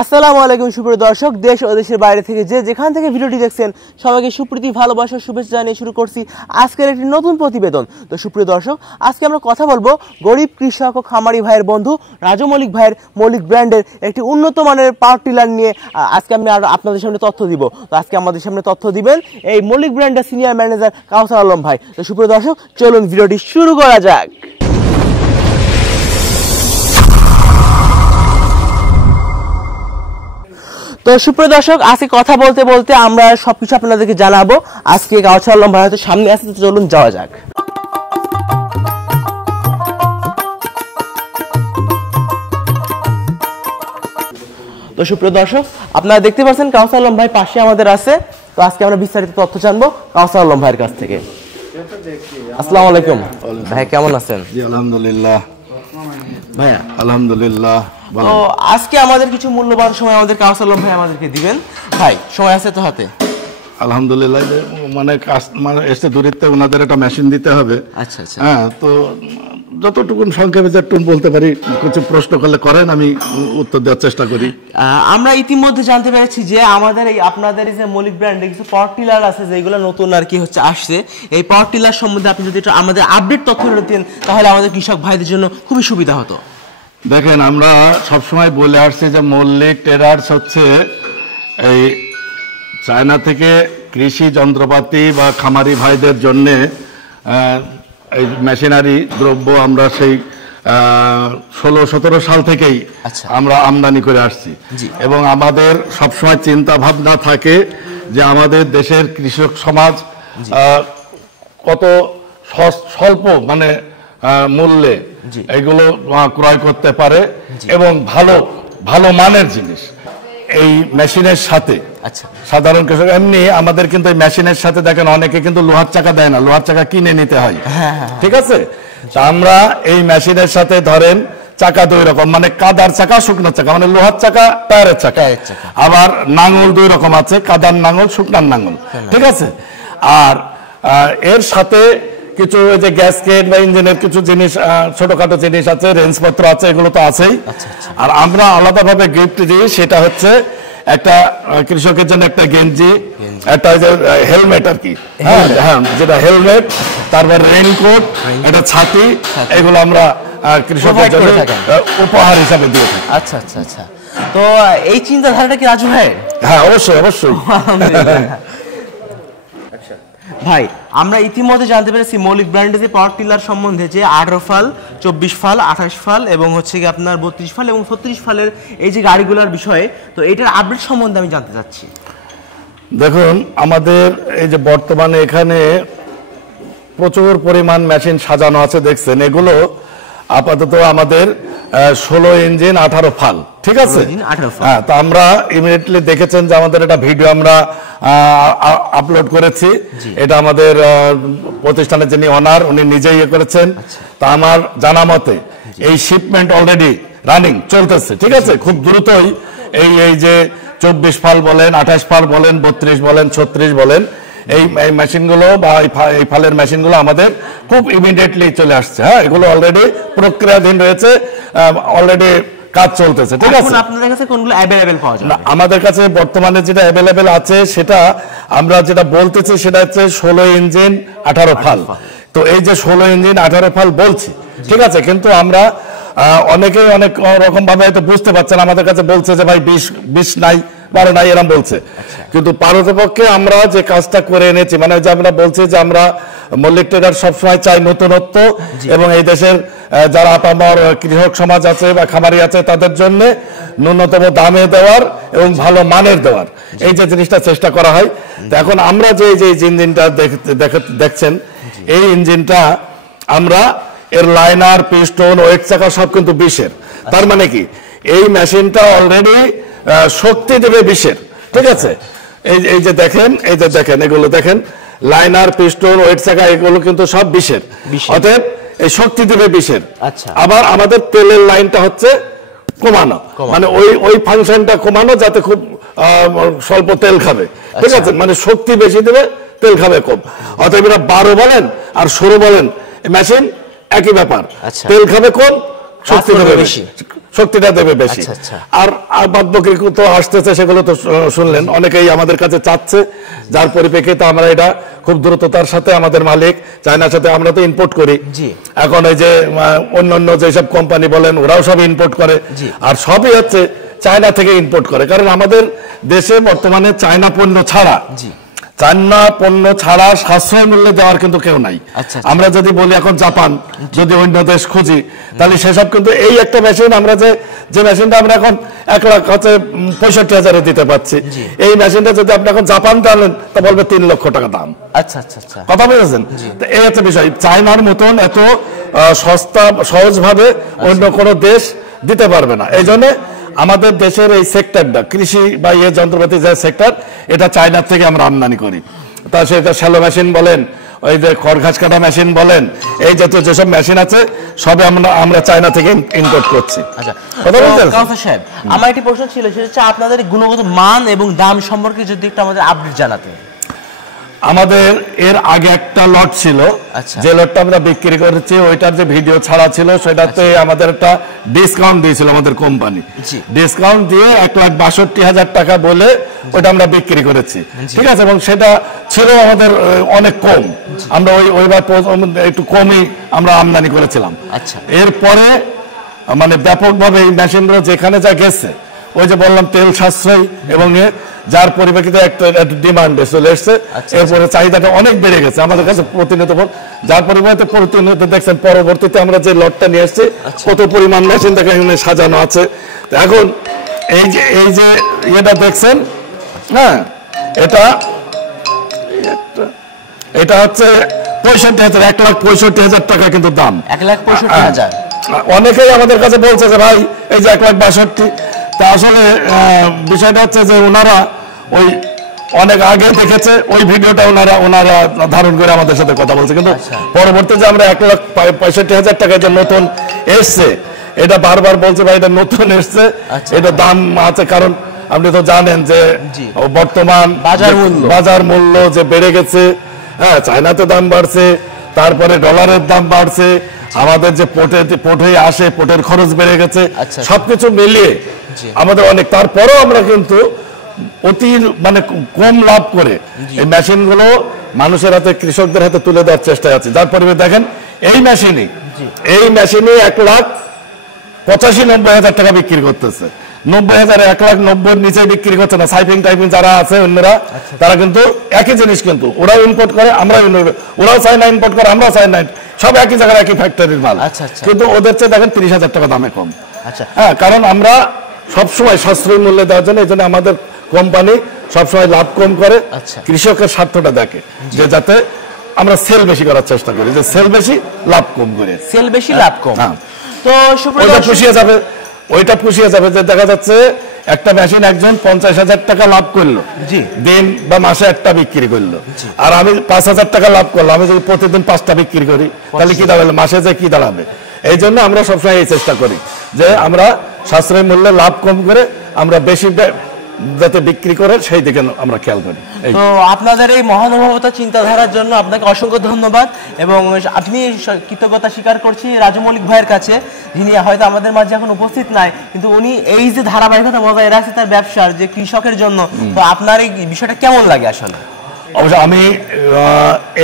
আসসালামু আলাইকুম সুপ্রিয় দর্শক, দেশ ও দেশের বাইরে থেকে যে যেখান থেকে ভিডিওটি দেখছেন সবাইকে সুপ্রীতি ভালোবাসা শুভেচ্ছা জানিয়ে শুরু করছি আজকের একটি নতুন প্রতিবেদন। তো সুপ্রিয় দর্শক, আজকে আমরা কথা বলবো গরিব কৃষক ও খামারি ভাইয়ের বন্ধু রাজু মল্লিক ভাইয়ের মল্লিক ব্র্যান্ডের একটি উন্নত মানের পাওয়ার টিলার নিয়ে। আজকে আমি আপনাদের সামনে তথ্য দিব। তো আজকে আমাদের সামনে তথ্য দিবেন এই মল্লিক ব্র্যান্ডের সিনিয়র ম্যানেজার কাউসার আলম ভাই। তো সুপ্রিয় দর্শক, চলুন ভিডিওটি শুরু করা যাক। তো সুপ্রিয় দর্শক, আজকে কথা বলতে বলতে আমরা সবকিছু আপনাদেরকে জানাবো। আজকে কাউসার আলম ভাই হয়তো সামনে আসতে, চলুন যাওয়া যাক। তো সুপ্রিয় দর্শক, আপনারা দেখতে পাচ্ছেন কাউসার আলম ভাই পাশে আমাদের আছে। তো আজকে আমরা বিস্তারিত তথ্য জানবো কাউসার আলম ভাইয়ের কাছ থেকে। আসসালামু আলাইকুম ভাই, কেমন আছেন? জি আলহামদুলিল্লাহ ভাইয়া। আলহামদুলিল্লাহ। তো আজকে আমাদের কিছু মূল্যবান সময় আমাদের কাউসার আলম ভাই আমাদেরকে দিবেন। ভাই, সময় আছে তো হাতে? আলহামদুলিল্লাহ। মানে এসে দূরত্বে ওনাদের একটা মেশিন দিতে হবে। আচ্ছা আচ্ছা। হ্যাঁ, তো যতটুকু সংক্ষেপে যেটুকু বলতে পারি, কিছু প্রশ্ন করলে করেন, আমি উত্তর দেওয়ার চেষ্টা করি। আমরা ইতিমধ্যে জানতে পেরেছি যে আমাদের এই আপনাদের এই যে মল্লিক ব্র্যান্ডে কিছু পাওয়ার টিলার আছে যেগুলো নতুন আর কি হচ্ছে আসছে। এই পাওয়ার টিলার সম্বন্ধে আপনি যদি আমাদের আপডেট তথ্য দিতেন তাহলে আমাদের কৃষক ভাইদের জন্য খুবই সুবিধা হতো। দেখেন, আমরা সবসময় বলে আসছি যে মল্লিক ট্রেডার্স হচ্ছে এই চায়না থেকে কৃষি যন্ত্রপাতি বা খামারি ভাইদের জন্যে এই মেশিনারি দ্রব্য আমরা সেই 16-17 সাল থেকেই আমরা আমদানি করে আসছি। এবং আমাদের সবসময় চিন্তা ভাবনা থাকে যে আমাদের দেশের কৃষক সমাজ কত স্বল্প মানে মূল্যে এগুলো ক্রয় করতে পারে এবং ভালো ভালো মানের জিনিস এই মেশিনের সাথে। সাধারণ কৃষক এমনি আমাদের কিন্তু এই মেশিনের সাথে দেখেন অনেকে কিন্তু লোহার চাকা দেয় না, লোহার চাকা কিনে নিতে হয়। ঠিক আছে, আমরা এই মেশিনের সাথে ধরেন চাকা দুই রকম, মানে কাদার চাকা, শুকনো চাকা, মানে লোহার চাকা, টায়ারের চাকা। আবার নাঙল দুই রকম আছে, কাদার নাঙল, শুকনার নাঙল। ঠিক আছে, আর এর সাথে কিছু যে গ্যাসকেট বা ইঞ্জিনের কিছু জিনিস, ছোটখাটো জিনিস আছে, রেঞ্জপত্র আছে, এগুলো তো আছেই। আর আমরা আলাদাভাবে গিফট দিই, সেটা হচ্ছে একটা কৃষকের জন্য একটা গেঞ্জি, একটা হেলমেট আর কি, হ্যাঁ যেটা হেলমেট, তারপর রেইনকোট, একটা ছাতি, এগুলো আমরা কৃষকের জন্য উপহার হিসাবে দিয়ে থাকি। আচ্ছা আচ্ছা আচ্ছা। তো এই চিন্তাধারাটা কি রাজু ভাই? হ্যাঁ, অবশ্যই অবশ্যই। ভাই, আমরা ইতিমধ্যে জানতে পেরেছি মল্লিক ব্র্যান্ডের যে পাওয়ার টিলার সম্বন্ধে যে 18 ফাল, 24 ফাল, 28 ফাল এবং হচ্ছে কি আপনার 32 ফাল এবং 36 ফালের এই যে গাড়িগুলোর বিষয়ে। তো এটার আপডেট সম্বন্ধে আমি জানতে চাচ্ছি। দেখুন, আমাদের এই যে বর্তমানে এখানে প্রচুর পরিমাণ মেশিন সাজানো আছে, দেখছেন। এগুলো আপাতত আমাদের 16 ইঞ্জিন 18 ফাল। ঠিক আছে, হ্যাঁ। তো আমরা ইমিডিয়েটলি দেখেছেন যে আমাদের একটা ভিডিও আমরা আপলোড করেছি। এটা আমাদের প্রতিষ্ঠানের যিনি ওনার, উনি নিজেই ইয়ে করেছেন। তা আমার জানা মতে এই শিপমেন্ট অলরেডি রানিং চলতেছে। ঠিক আছে, খুব দ্রুতই এই যে 24 ফাল বলেন, 28 ফাল বলেন, 32 বলেন, 36 বলেন, এই মেশিনগুলো বা এই ফালের মেশিনগুলো আমাদের খুব ইমিডিয়েটলি চলে আসছে। হ্যাঁ, এগুলো অলরেডি প্রক্রিয়াধীন রয়েছে, অলরেডি কাজ চলতেছে। ঠিক আছে, আপনাদের কাছে কোনগুলো अवेलेबल পাওয়া যাবে? আমাদের কাছে বর্তমানে যেটা अवेलेबल আছে সেটা আমরা যেটা বলতেছি সেটা হচ্ছে 16 ইঞ্জিন 18 ফাল। তো এই যে 16 ইঞ্জিন 18 ফাল বলছি, ঠিক আছে, কিন্তু আমরা অনেকেই অনেক রকম ভাবে হয়তো বুঝতে পারছেন, আমাদের কাছে বলছে যে ভাই 20 নাই, 12 নাই, এরকম বলছে। কিন্তু পারতপক্ষে আমরা যে কাজটা করে এনেছি, মানে যে আমরা বলছি যে আমরা মল্লিক ট্রেডার সবসময় চাই নতুনত্ব এবং এই দেশের যারা আপামর কৃষক সমাজ আছে বা খামারি আছে তাদের জন্য ন্যূনতম দামে দেওয়ার এবং ভালো মানের দেওয়ার, এই যে জিনিসটা চেষ্টা করা হয়। তো এখন আমরা যে ইঞ্জিনটা দেখছেন, এই ইঞ্জিনটা আমরা এর লাইনার, পিস্টন, ওয়েট চাকা সব কিন্তু 20-এর। তার মানে কি এই মেশিনটা অলরেডি শক্তি দেবে 20-এর। ঠিক আছে, এই যে দেখেন, এগুলো দেখেন, লাইনার, পিস্টন, ওয়েট চাকা, এগুলো কিন্তু সব 20-এর। অতএব এই শক্তি দেবে 20-এর। আবার আমাদের তেলের লাইনটা হচ্ছে কমানো, মানে ওই ফাংশনটা কমানো যাতে খুব স্বল্প তেল খাবে। ঠিক আছে, মানে শক্তি বেশি দেবে, তেল খাবে কম। অতএব এটা 12 বলেন আর 16 বলেন, মেশিন একই ব্যাপার। তেল খাবে কম, শক্তি দেবে বেশি, শক্তিটা দেবে বেশি। আর আর বাদ বাকি তো আসতেছে, সেগুলো তো শুনলেন, অনেকেই আমাদের কাছে চাচ্ছে, যার পরিপ্রেক্ষিতে আমরা এটা খুব দ্রুততার সাথে আমাদের মালিক চায়নার সাথে, আমরা তো ইম্পোর্ট করি এখন, এই যে অন্যান্য যেসব কোম্পানি বলেন ওরাও সব ইম্পোর্ট করে, আর সবই হচ্ছে চায়না থেকে ইম্পোর্ট করে। কারণ আমাদের দেশে বর্তমানে চায়না পণ্য ছাড়া সাশ্রয় মূল্যে দেওয়ার কিন্তু কেউ নাই। আমরা যদি বলি এখন জাপান, যদি অন্য দেশ খুঁজি, তাহলে সেসব কিন্তু এই একটা মেশিন, আমরা যে মেশিনটা আমরা এখন 1,65,000 দিতে পারছি, এই মেশিনটা যদি আপনি এখন জাপান টানেন তা বলবে 3 লক্ষ টাকা দাম। কথা বলেছেন? তো এই হচ্ছে বিষয়। চায়নার মতন এত সস্তা সহজভাবে অন্য কোনো দেশ দিতে পারবে না। এই জন্য আমাদের দেশের এই সেক্টরটা, কৃষি বা যন্ত্রপাতি যে সেক্টর, এটা চায়নার থেকে আমরা আমদানি করি। তা সেটা শ্যালো মেশিন বলেন, ওই যে খড় ঘাস কাটা মেশিন বলেন, এই জাতীয় যেসব মেশিন আছে সবে আমরা চায়না থেকে ইম্পোর্ট করছি। আমার একটি প্রশ্ন ছিল, সেটা হচ্ছে আপনাদের গুণগত মান এবং দাম সম্পর্কে যদি একটু আমাদের আপডেট জানাতে। আমাদের এর আগে একটা লট ছিল, যে লটটা আমরা বিক্রি করেছি, ওইটার যে ভিডিও ছাড়া ছিল, সেটাতে আমাদের একটা ডিসকাউন্ট দিয়েছিল আমাদের কোম্পানি। ডিসকাউন্ট দিয়ে 1,62,000 টাকা বলে ওইটা আমরা বিক্রি করেছি, ঠিক আছে। এবং সেটা ছিল আমাদের অনেক কম, আমরা ওইবার একটু কমই আমরা আমদানি করেছিলাম। এরপরে মানে ব্যাপকভাবে এই মেশিনগুলো যেখানে যা গেছে, ওই যে বললাম তেল সাশ্রয়, এবং যার পরিপ্রেক্ষিতে একটা ডিমান্ডে চলে এসছে, এরপরে চাহিদাটা অনেক বেড়ে গেছে আমাদের কাছে প্রতিনিয়ত, যার পরিপ্রেক্ষিতে প্রতিনিয়ত দেখছেন পরবর্তীতে আমরা যে লটটা নিয়ে এসছি কত পরিমাণ মেশিন দেখে এখানে সাজানো আছে। এখন এই যে এটা দেখছেন, হ্যাঁ, এটা হচ্ছে 65,000, 1,65,000 টাকা কিন্তু দাম। 1,65,000। অনেকেই আমাদের কাছে বলছে যে ভাই এই যে 1,62,000, তা আসলে বিষয়টা হচ্ছে যে ওনারা ওই অনেক আগে দেখেছে, ওই ভিডিওটা ওনারা ধারণ করে আমাদের সাথে কথা বলছে, কিন্তু পরবর্তী যে আমরা 1,65,000 টাকা যে নতুন এসছে, এটা বারবার বলছে ভাই এটা নতুন এসছে, এটা দাম আছে। কারণ আপনি তো জানেন যে বর্তমান বাজার মূল্য যে বেড়ে গেছে, হ্যাঁ, চায়নাতে দাম বাড়ছে, তারপরে ডলারের দাম বাড়ছে, আমাদের যে পোর্টে আসে পোর্টের খরচ বেড়ে গেছে, সবকিছু মিলিয়ে আমাদের অনেক, তারপরেও আমরা কিন্তু অতি মানে কম লাভ করে এই মেশিনগুলো মানুষের হাতে, কৃষকদের হাতে তুলে দেওয়ার চেষ্টায় আছে। যার পরিবেশ দেখেন এই মেশিনে 1,85,000-90,000 টাকা বিক্রি করতেছে, 90,000, 1,90,000 নিচে বিক্রি করছে না। সাইপিং টাইপিং যারা আছে অন্যরা, তারা কিন্তু একই জিনিস, কিন্তু ওরাও ইম্পোর্ট করে, আমরাও ওরাও চায়না ইম্পোর্ট করে, আমরাও চায়না, সব একই জায়গায় একই ফ্যাক্টরির মাল, কিন্তু ওদের চেয়ে দেখেন 30,000 টাকা দামে কম। হ্যাঁ, কারণ আমরা সবসময় সাশ্রয়ী মূল্যে দেওয়ার জন্য, এই জন্য আমাদের কোম্পানি সবসময় লাভ কম করে, কৃষকের স্বার্থটা দেখে, যে যাতে আমরা সেল বেশি করার চেষ্টা করি, যে সেল বেশি লাভ কম করে, সেল বেশি লাভ কম। তো ওইটা পুষিয়ে যাবে যে দেখা যাচ্ছে একটা মেশিন একজন 50,000 টাকা লাভ করলো দিন বা মাসে একটা বিক্রি করলো, আর আমি 5,000 টাকা লাভ করলাম, আমি যদি প্রতিদিন 5টা বিক্রি করি তাহলে কি দাঁড়াবে, মাসে যে কি দাঁড়াবে। এই জন্য আমরা সবসময় এই চেষ্টা করি যে আমরা সাশ্রয়ী মূল্যে লাভ কম করে আমরা বেশি যাতে বিক্রি করে সেই দিকে আমরা খেয়াল করি। তো আপনাদের এই মহানুভবতা চিন্তাধারার জন্য আপনাকে অসংখ্য ধন্যবাদ, এবং আপনি কৃতজ্ঞতা স্বীকার করছি রাজু মল্লিক ভাইয়ের কাছে, যিনি হয়তো আমাদের মাঝে এখন উপস্থিত নাই, কিন্তু উনি এই যে ধারাবাহিকতা বজায় রাখছে তার ব্যবসার, যে কৃষকের জন্য। তো আপনার এই বিষয়টা কেমন লাগে আসলে? অবশ্য আমি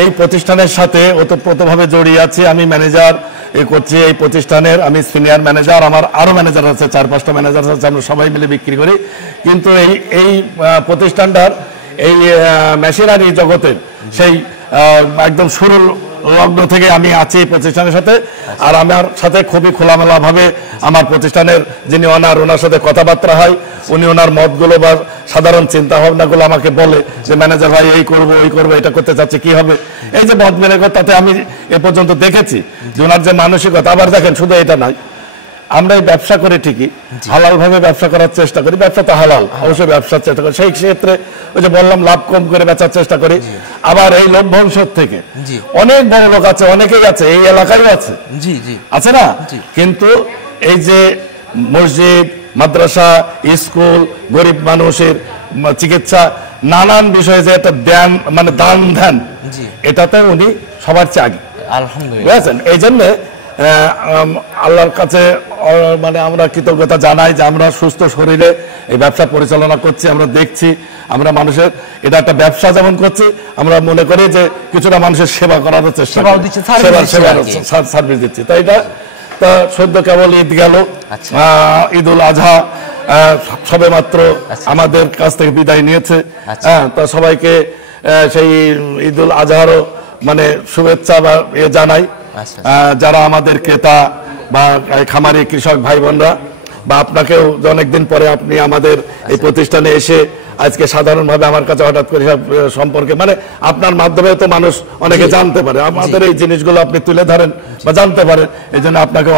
এই প্রতিষ্ঠানের সাথে ওতপ্রোতভাবে জড়িয়ে আছি, আমি ম্যানেজার করছি এই প্রতিষ্ঠানের, আমি সিনিয়র ম্যানেজার, আমার আরো ম্যানেজার আছে, 4-5টা ম্যানেজার আছে, আমরা সবাই মিলে বিক্রি করি। কিন্তু এই প্রতিষ্ঠানটার এই মেশিনারি জগতের সেই একদম শুরু লগ্ন থেকে আমি আছি প্রতিষ্ঠানের সাথে, আর আমার সাথে খুবই খোলামেলা ভাবে আমার প্রতিষ্ঠানের যিনি ওনার সাথে কথাবার্তা হয়, উনি ওনার মতগুলো বা সাধারণ চিন্তা ভাবনাগুলো আমাকে বলে যে ম্যানেজার ভাই এই করবো ওই করবো, এটা করতে চাচ্ছি কি হবে, এই যে মত মেলে তাতে আমি এ পর্যন্ত দেখেছি যে ওনার যে মানসিকতা। আবার দেখেন শুধু এটা নয়, আমরা এই ব্যবসা করে ঠিকই হালাল ভাবে ব্যবসা করার চেষ্টা করি, ব্যবসা তো হালাল, অবশ্যই ব্যবসার চেষ্টা করি, সেই ক্ষেত্রে ওই যে বললাম লাভ কম করে বেচার চেষ্টা করি। আবার এই লভ্যাংশ থেকে অনেক বড় লোক আছে, অনেকেই আছে, এই এলাকায় আছে, আছে না, কিন্তু এই যে মসজিদ, মাদ্রাসা, স্কুল, গরিব মানুষের চিকিৎসা, নানান বিষয়ে যে একটা দান মানে দান ধ্যান, এটাতে উনি সবার চেয়ে আগে, আলহামদুলিল্লাহ। এই জন্য আল্লাহর কাছে মানে আমরা কৃতজ্ঞতা জানাই যে আমরা সুস্থ শরীরে এই ব্যবসা পরিচালনা করছি, আমরা দেখছি, আমরা মানুষের এটা একটা ব্যবসা যেমন করছি, আমরা মনে করি যে কিছুটা মানুষের সেবা করার চেষ্টা সার্ভিস দিচ্ছি। তাই এটা তা সদ্য কেবল ঈদ গেল, ঈদ উল আজহা সবে মাত্র আমাদের কাছ থেকে বিদায় নিয়েছে। তা সবাইকে সেই ঈদ উল আজহারও মানে শুভেচ্ছা বা জানাই। যারা আমাদের ক্রেতা বা খামারি কৃষক ভাই বোনরা, বা আপনাকেও অনেকদিন পরে আপনি আমাদের এই প্রতিষ্ঠানে এসে আজকে সাধারণভাবে আমার কাছে হঠাৎ করে সম্পর্কে মানে আপনার মাধ্যমে তো মানুষ অনেকে জানতে পারে, আমাদের এই জিনিসগুলো আপনি তুলে ধরেন বা জানতে পারেন, এই জন্য আপনাকে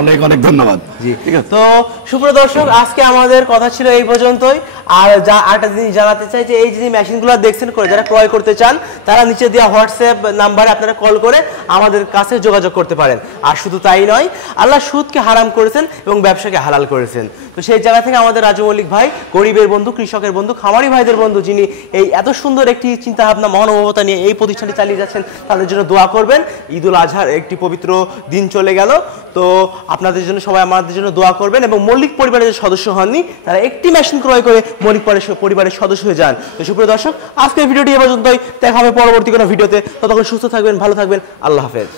অনেক অনেক ধন্যবাদ। ঠিক আছে, তো সুপ্রিয় দর্শক, আজকে আমাদের কথা ছিল এই পর্যন্তই। আর আরেকটা জিনিস জানাতে চাই যে এই যে মেশিনগুলো দেখছেন করে যারা ক্রয় করতে চান তারা নিচে দেওয়া হোয়াটসঅ্যাপ নাম্বারে আপনারা কল করে আমাদের কাছে যোগাযোগ করতে পারেন। আর শুধু তাই নয়, আল্লাহ সুদকে হারাম করেছেন এবং ব্যবসাকে হালাল করেছেন। তো সেই জায়গা থেকে আমাদের রাজু মল্লিক ভাই গরিবের বন্ধু, কৃষকের বন্ধু, খামারি ভাইদের বন্ধু, যিনি এই এত সুন্দর একটি চিন্তা ভাবনা মহানুভবতা নিয়ে এই প্রতিষ্ঠানটি চালিয়ে যাচ্ছেন, তাদের জন্য দোয়া করবেন। ঈদ উল আজহার একটি পবিত্র দিন চলে গেল, তো আপনাদের জন্য সবাই আমাদের জন্য দোয়া করবেন এবং মল্লিক পরিবারের যে সদস্য হননি তারা একটি মেশিন ক্রয় করে মল্লিক পরিবারের সদস্য হয়ে যান। তো সুপ্রিয় দর্শক, আজকের ভিডিওটি এ পর্যন্তই, দেখা হবে পরবর্তী কোনো ভিডিওতে। ততক্ষণ সুস্থ থাকবেন, ভালো থাকবেন, আল্লাহ হাফেজ।